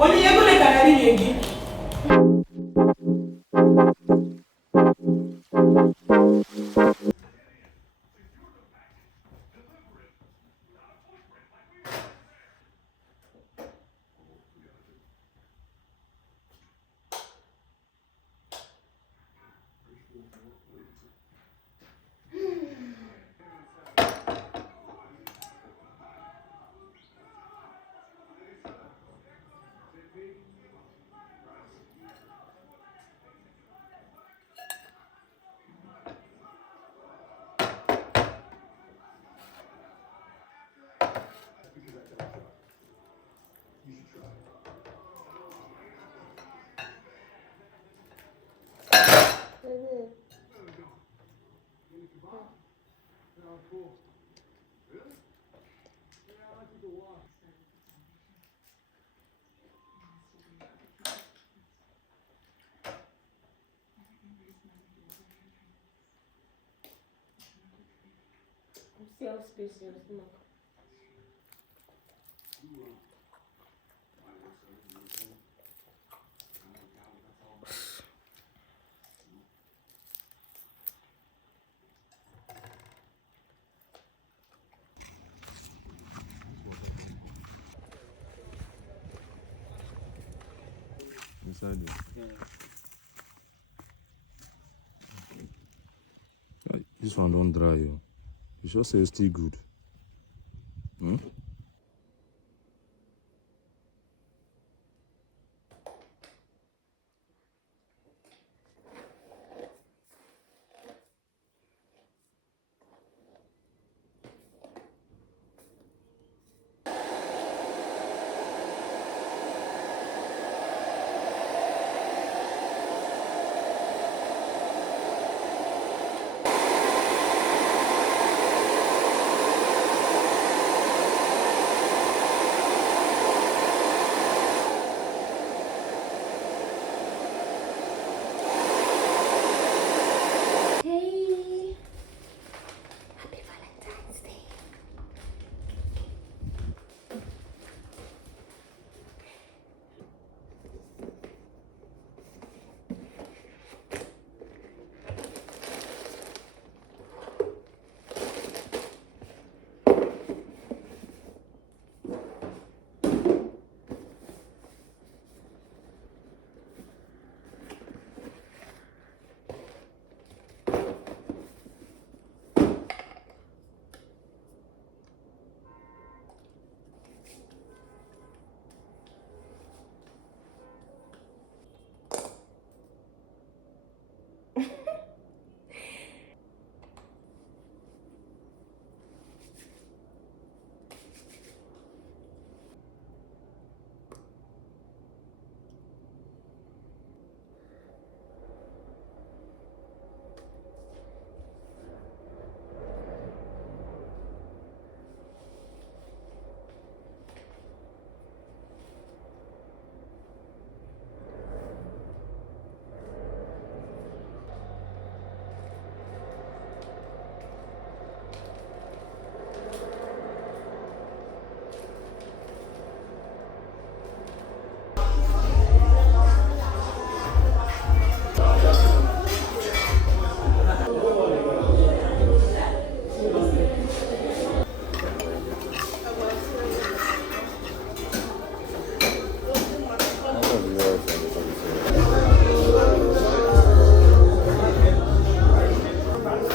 Only you go Canary again. See how space your stomach. Inside it. This one don't dry you. You sure say it's still good. Hmm? Hey, happy Valentine's Day.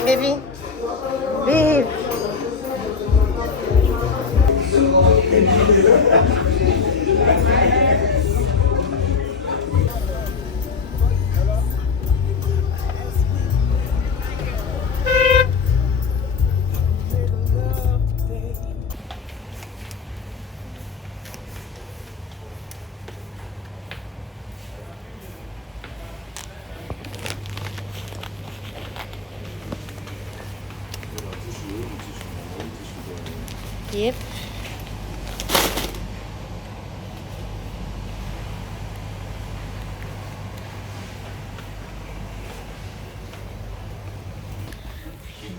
Baby, babe. Yep.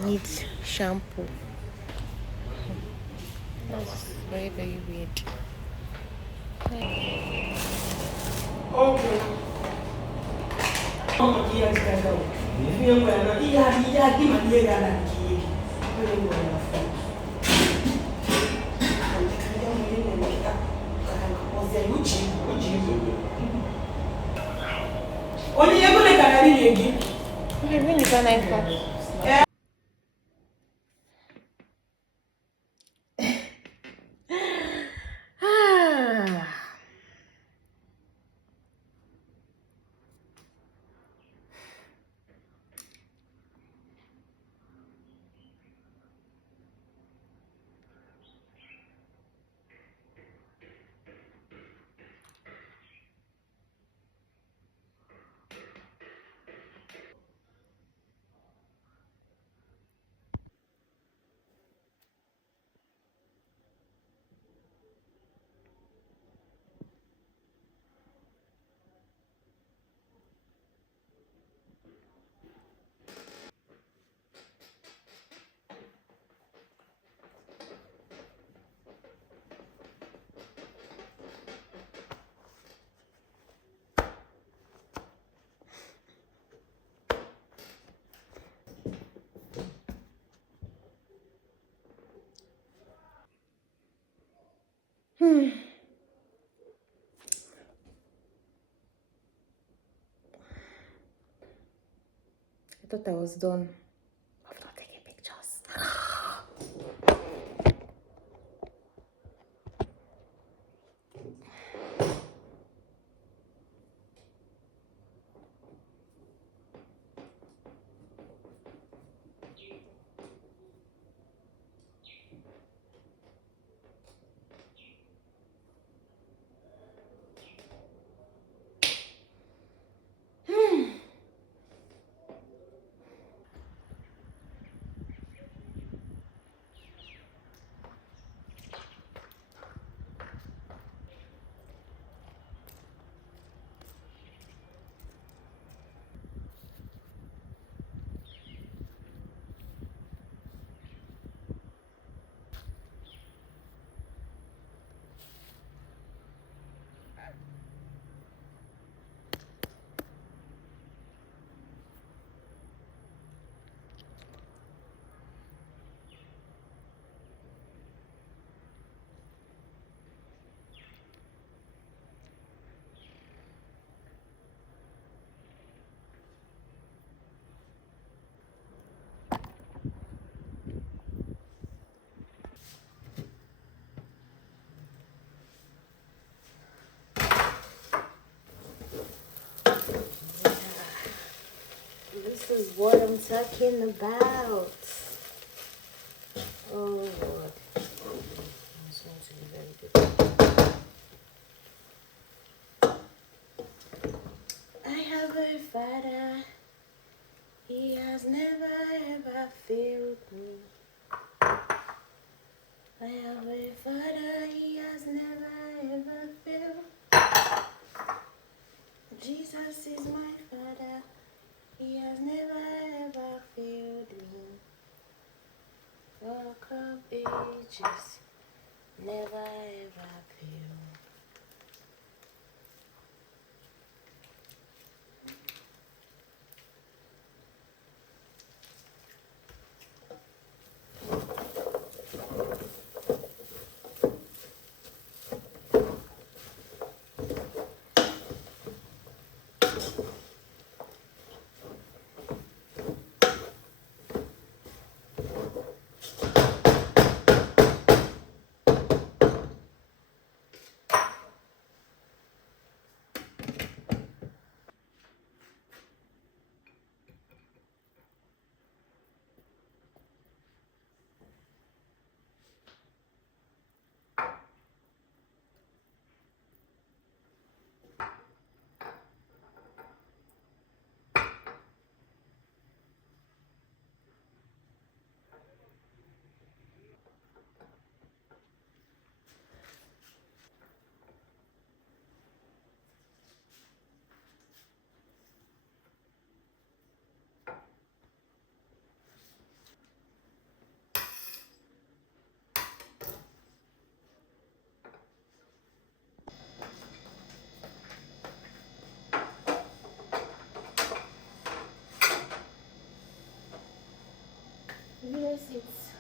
Needs shampoo. That's very, very weird. Okay. Ọmọ kìí yá ti dada o. Ìfi ń wẹ̀ náà ìyá kí màá yé gàdá kì í yé. Ó lè wọ̀ ẹ̀ fún. Ọ̀dẹ̀kadà ọmọ yẹn lè mẹ́ta. Ọ̀sẹ̀ yóò jì í. Onye yẹ kó lè kàdá rí yẹn gí. Okay, when you can I come? I thought I was done. I've not taken pictures. This is what I'm talking about. Oh Lord. It's going to be very good. I have a father. He has never ever failed me. I have a father. He has never ever failed. Jesus is my father. He has never ever failed me. Rock of ages, never ever failed. because it's